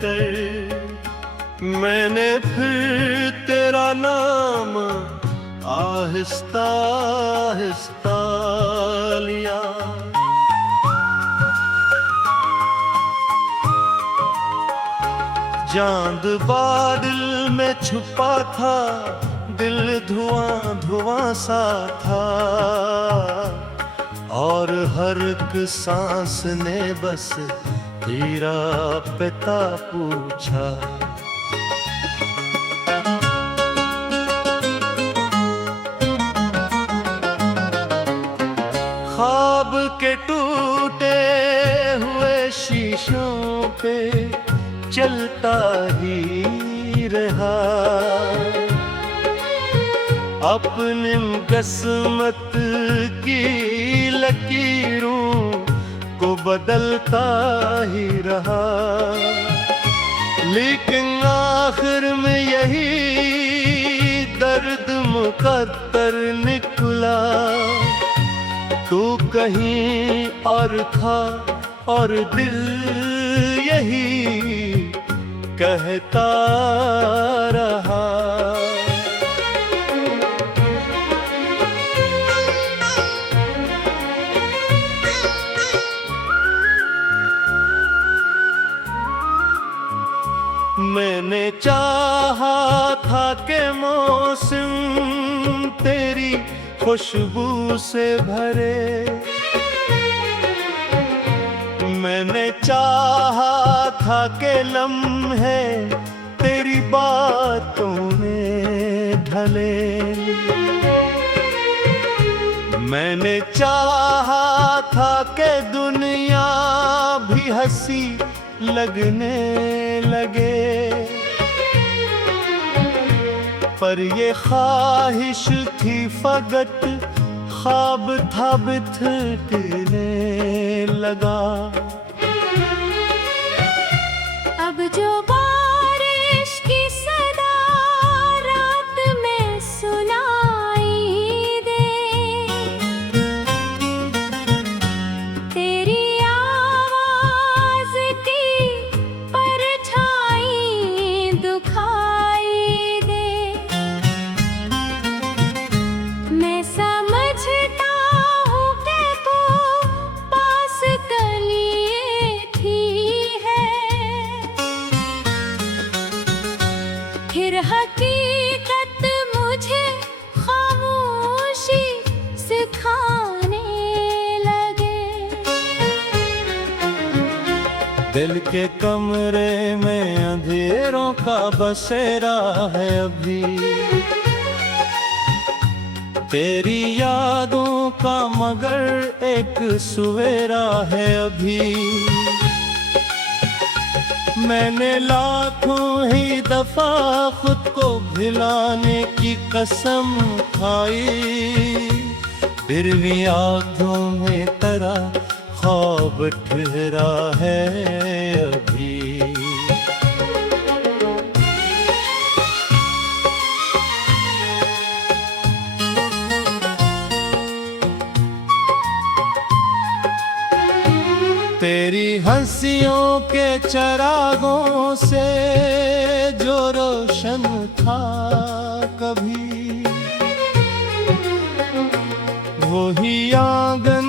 कर मैंने फिर तेरा नाम आहिस्ता आहिस्ता लिया। चांद बादल में छुपा था, दिल धुआं धुआं सा था, और हर एक सांस ने बस तेरा पिता पूछा। ख्वाब के टूटे हुए शीशों पे चलता ही रहा, अपनी किस्मत की लकीरों को बदलता ही रहा। लेकिन आखिर में यही दर्द मुकद्दर निकला, तू कहीं और था और दिल यही कहता रहा। मैंने चाहा था कि मौसम तेरी खुशबू से भरे, मैंने चाहा था कि लम्हे तेरी बातों में ढले, मैंने चाहा था कि दुनिया भी हंसी लगने लगे, पर ये ख्वाहिश थी फकत ख्वाब था बिखरने लगा। अब जो बारिश की सदा रात में सुनाई दे, तेरी आवाज की परछाई दुखाई दे, मैं समझता हूँ कि तू पास कलिए थी है, फिर हकीकत मुझे खामोशी सिखाने लगे। दिल के कमरे में अंधेरों का बसेरा है अभी, तेरी यादों का मगर एक सवेरा है अभी। मैंने लाखों ही दफा खुद को भुलाने की कसम खाई, फिर भी आँखों में तेरा ख्वाब ठहरा है अभी। तेरी हंसियों के चरागों से जो रोशन था कभी, वही आंगन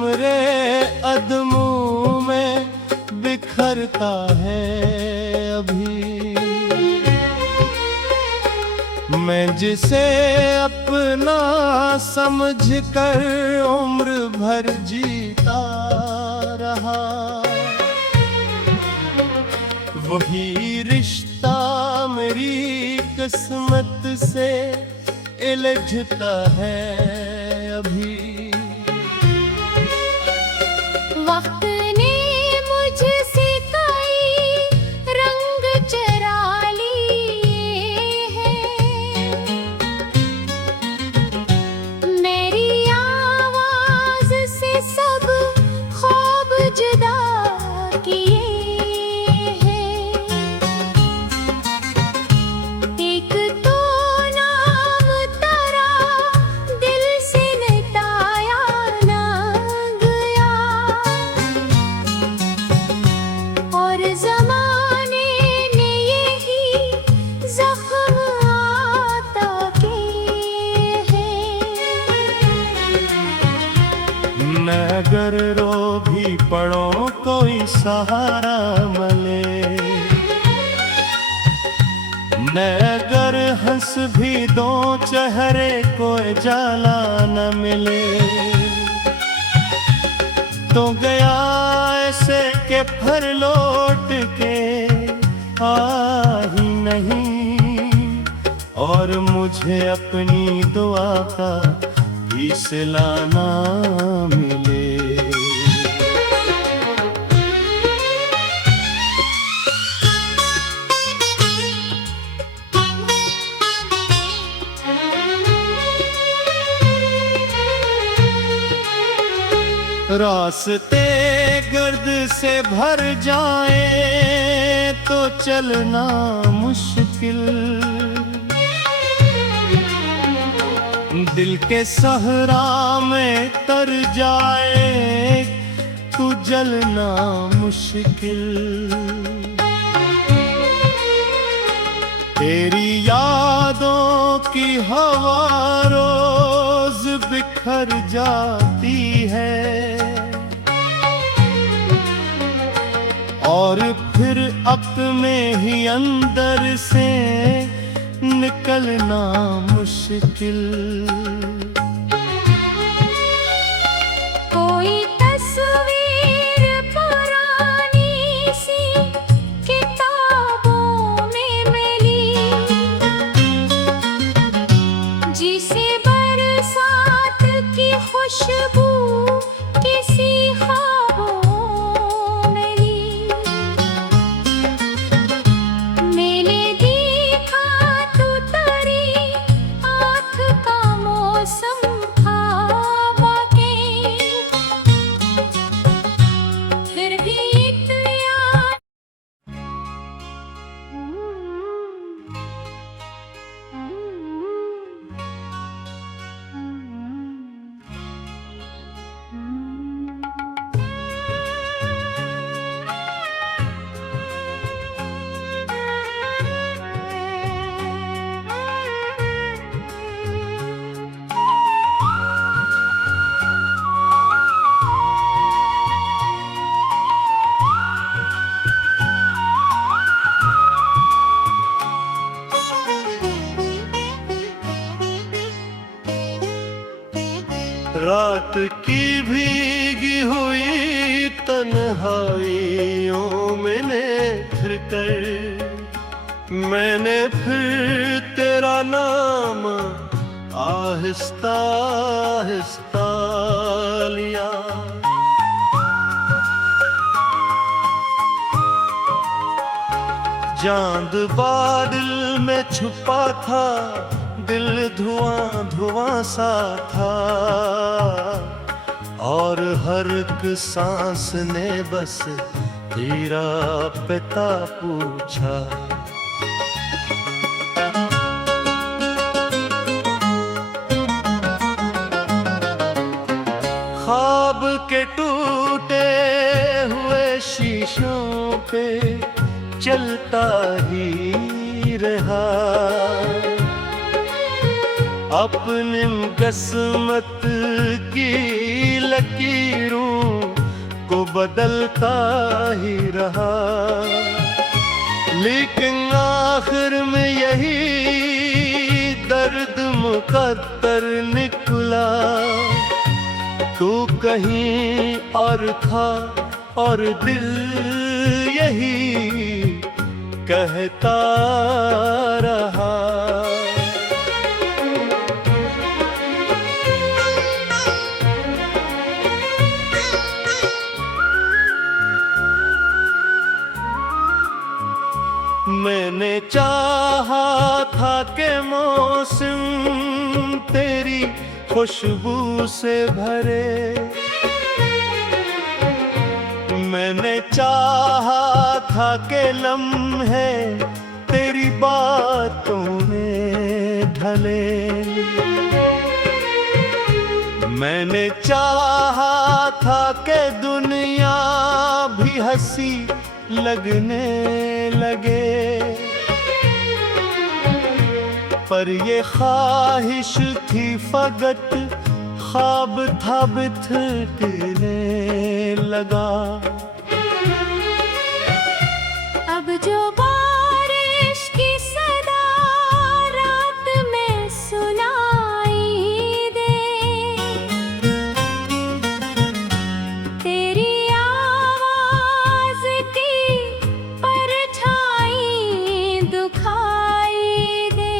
मेरे अदमों में बिखरता है अभी। मैं जिसे अपना समझकर उम्र भर जीता रहा, वही रिश्ता मेरी किस्मत से उलझता है अभी। वक्त ने मुझसे कई रंग चरा लिए हैं, मेरी आवाज से सब ख्वाब जुदा किए हैं। एक तो नाम तेरा दिल से मिटाया ना गया, पड़ो कोई सहारा मले। मैं अगर हंस भी दो चेहरे कोई जाला न मिले, तो गया ऐसे के फिर लौट के आ ही नहीं, और मुझे अपनी दुआ का भी सिला ना मिले। रास्ते गर्द से भर जाए तो चलना मुश्किल, दिल के सहरा में तर जाए तू जलना मुश्किल। तेरी यादों की हवा रोज बिखर जाती है, और फिर अपने ही अंदर से निकलना मुश्किल। कोई तस्वीर पुरानी सी किताबों में मिली, जिसे बरसात की खुशबू किसी ख्वाबों में ली। मैंने देखा तू तेरी आँख का मौसम था बाकी, फिर भी एक याद रात की भीगी हुई तन्हाइयों में फिर कर मैंने फिर तेरा नाम आहिस्ता आहिस्ता लिया। चांद बादल में छुपा था, दिल धुआं धुआं सा था, और हर एक सांस ने बस तेरा पता पूछा। ख्वाब के टूटे हुए शीशों पे चलता ही रहा, अपनी किस्मत की लकीरों को बदलता ही रहा। लेकिन आखिर में यही दर्द मुकद्दर निकला, तू कहीं और था और दिल यही कहता रहा। मैंने चाहा था कि मौसम तेरी खुशबू से भरे, मैंने चाहा था कि लम्हे तेरी बातों में ढले, मैंने चाहा था कि दुनिया भी हंसी लगने लगे, पर ये ख्वाहिश थी फकत ख्वाब था बिथरने लगा। अब जो बारिश की सदा रात में सुनाई दे, तेरी आवाज की परछाई दुखाई दे।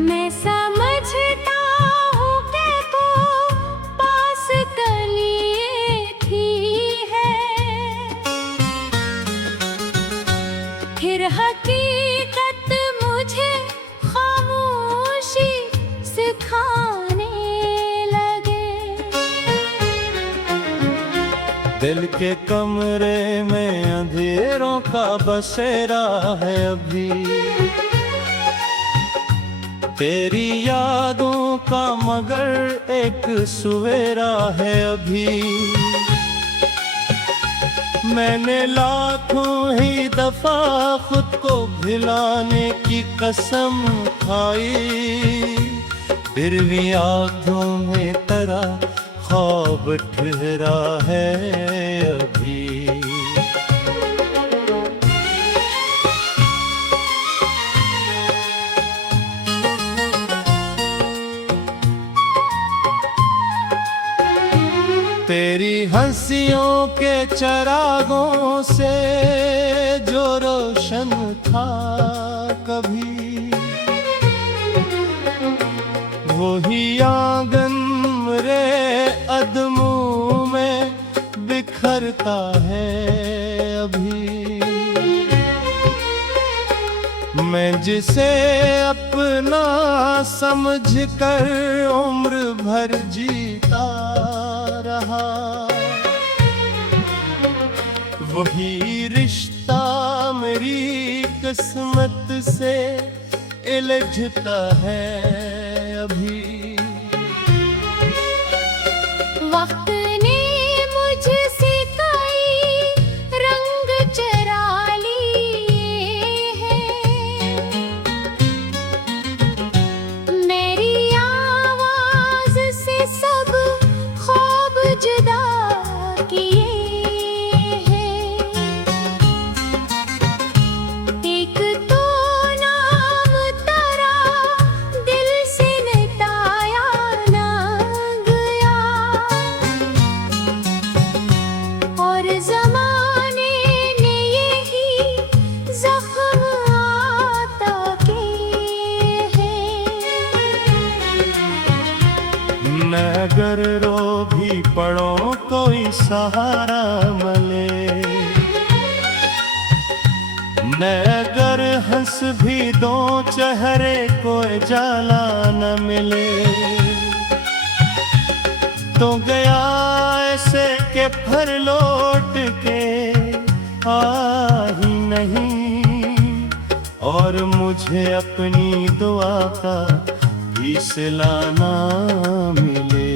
मैं समझता हूँ कि तू पास कलिए थी है, फिर हकीकत मुझे खामोशी सिखाने लगे। दिल के कमरे में अंधेरों का बसेरा है अभी, तेरी यादों का मगर एक सवेरा है अभी। मैंने लाखों ही दफा खुद को भुलाने की कसम खाई, फिर भी आँखों में तेरा ख्वाब ठहरा है अभी। तेरी हंसियों के चरागों से जो रोशन था कभी, वही आंगन मेरे अदमों में बिखरता है अभी। मैं जिसे अपना समझकर उम्र भर जीता रहा, वही रिश्ता मेरी किस्मत से उलझता है अभी। वक्त ने मुझसे कई रंग चरा लिए हैं, मेरी आवाज से सब ख्वाब जुदा किए हैं। एक तो नाम तेरा दिल से मिटाया ना गया, और ज़माने ने यही ज़ख्म आता किए हैं। न अगर रो भी पड़ो कोई सहारा मिले, न अगर हंस भी दो चेहरे कोई जाला न मिले, तो गया ऐसे के फिर लौट के आ ही नहीं, और मुझे अपनी दुआ का भी सिला ना मिले।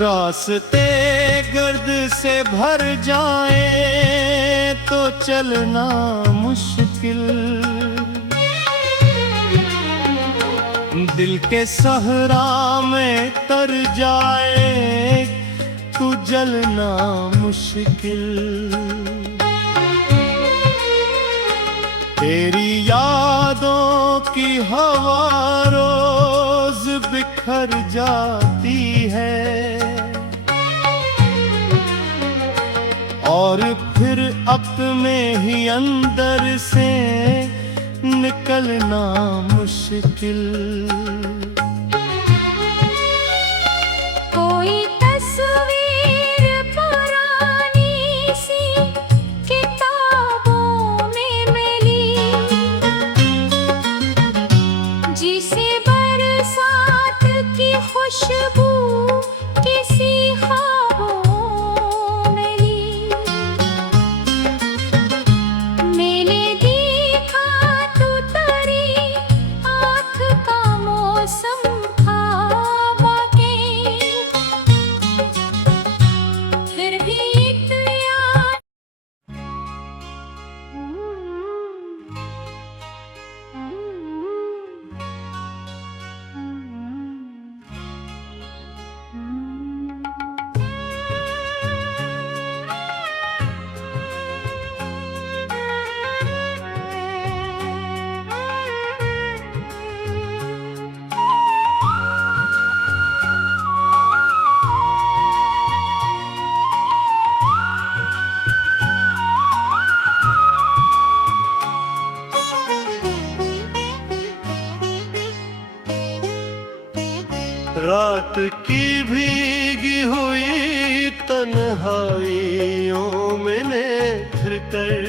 रास्ते गर्द से भर जाए तो चलना मुश्किल, दिल के सहरा में तर जाए तू जलना मुश्किल। तेरी यादों की हवा रोज बिखर जाती है, और फिर अपने ही अंदर से निकलना मुश्किल। कोई तस्वीर पुरानी सी किताबों में मिली, जिसे बरसात की खुशबू किसी ख्वाबों में ली। मैंने देखा तो तेरी आँख का मौसम कर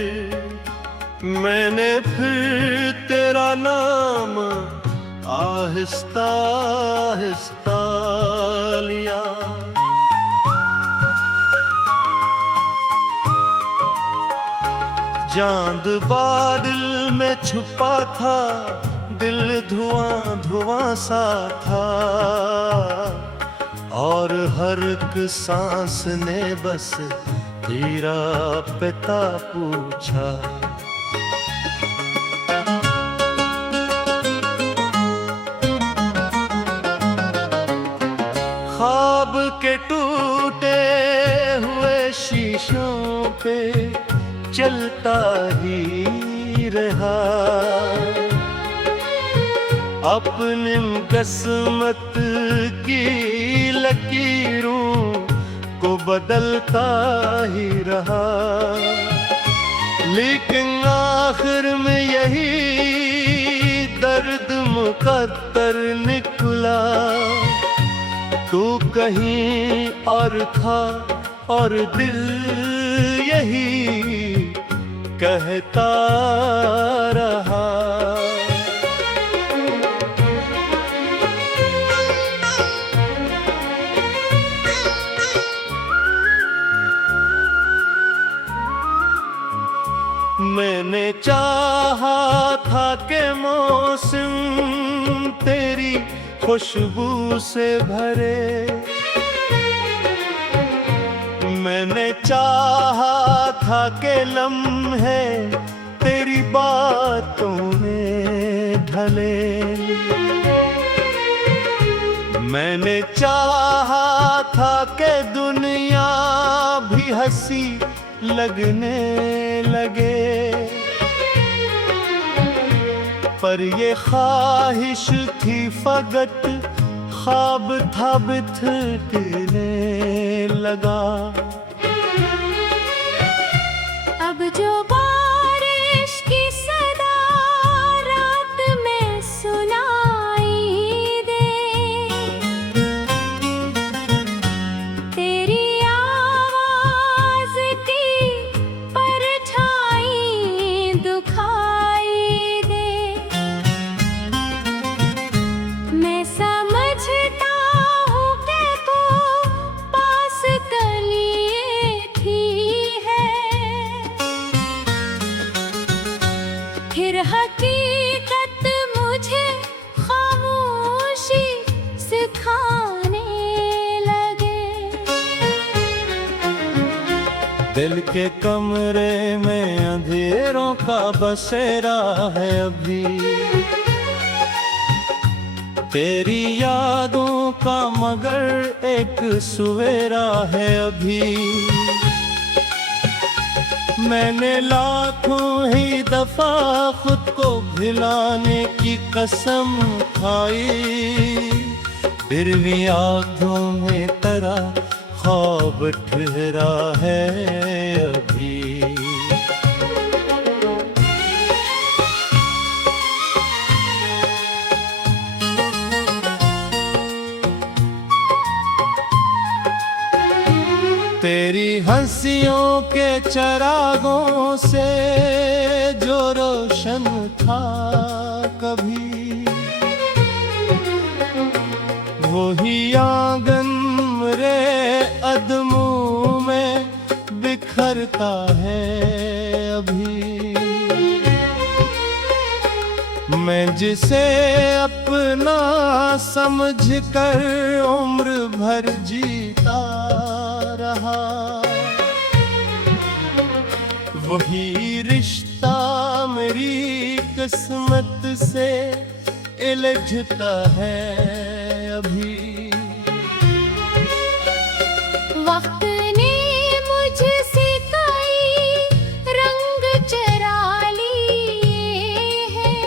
मैंने फिर तेरा नाम आहिस्ता आहिस्ता लिया। चांद बादल में छुपा था, दिल धुआं धुआं सा था, और हर एक सांस ने बस तेरा पिता पूछा। ख्वाब के टूटे हुए शीशों पे चलता ही रहा, अपनी किस्मत की लकीरों को बदलता ही रहा। लेकिन आखिर में यही दर्द मुकद्दर निकला, तू कहीं और था और दिल यही कहता रहा। मैंने चाहा था कि मौसम तेरी खुशबू से भरे, मैंने चाहा था कि लम्हे तेरी बातों में ढले, मैंने चाहा था कि दुनिया भी हंसी लगने लगे, पर ये ख्वाहिश थी फकत ख्वाब था बिखरने लगा। अब जो बारिश की सदा रात में सुनाई दे, तेरी आवाज की परछाई दुखाई दे, मैं समझता हूँ कि तू पास कलिए थी है, फिर हकीकत मुझे खामोशी सिखाने लगे। दिल के कमरे में अंधेरों का बसेरा है अभी, तेरी यादों का मगर एक सवेरा है अभी। मैंने लाखों ही दफा खुद को भुलाने की कसम खाई, फिर भी आँखों में तेरा ख्वाब ठहरा है अभी। तेरी हंसियों के चरागों से जो रोशन था कभी, वही आंगन मेरे अदमों में बिखरता है अभी। मैं जिसे अपना समझकर उम्र भर जीता रहा, वही रिश्ता मेरी किस्मत से उलझता है अभी। वक्त ने मुझसे कई रंग चरा लिए हैं,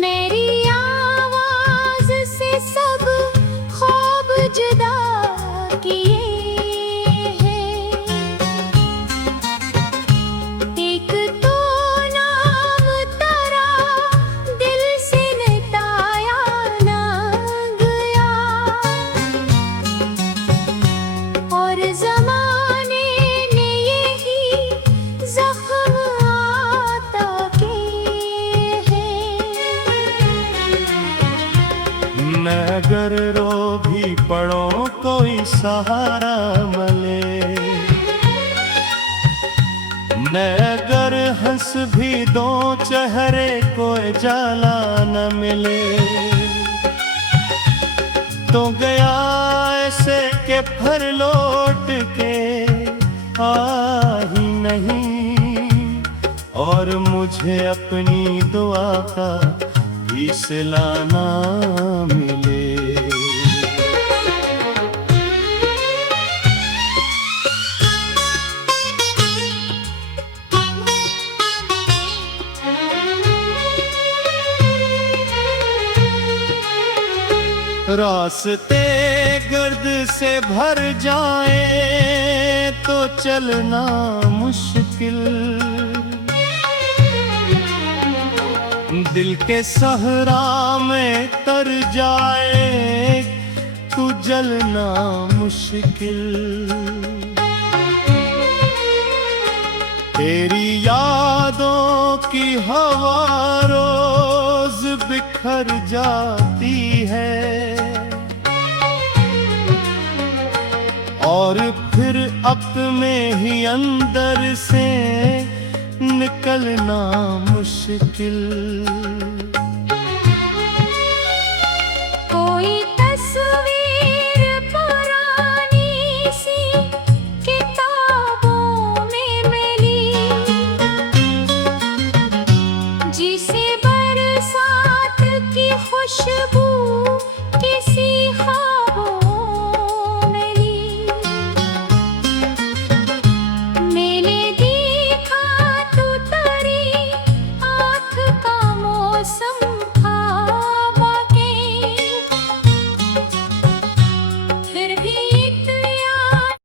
मेरी आवाज से सब ख्वाब जुदा किए हैं। एक तो नाम तेरा दिल से मिटाया ना गया, अगर रो भी पड़ो कोई सहारा मिले, मैं अगर हंस भी दो चेहरे कोई जाला न मिले, तो गया ऐसे के फिर लौट के आ ही नहीं, और मुझे अपनी दुआ का भी सिला ना मिले। रास्ते गर्द से भर जाए तो चलना मुश्किल, दिल के सहरा में तर जाए तू जलना मुश्किल। तेरी यादों की हवा रोज बिखर जाती है, और फिर अपने ही अंदर से निकलना मुश्किल।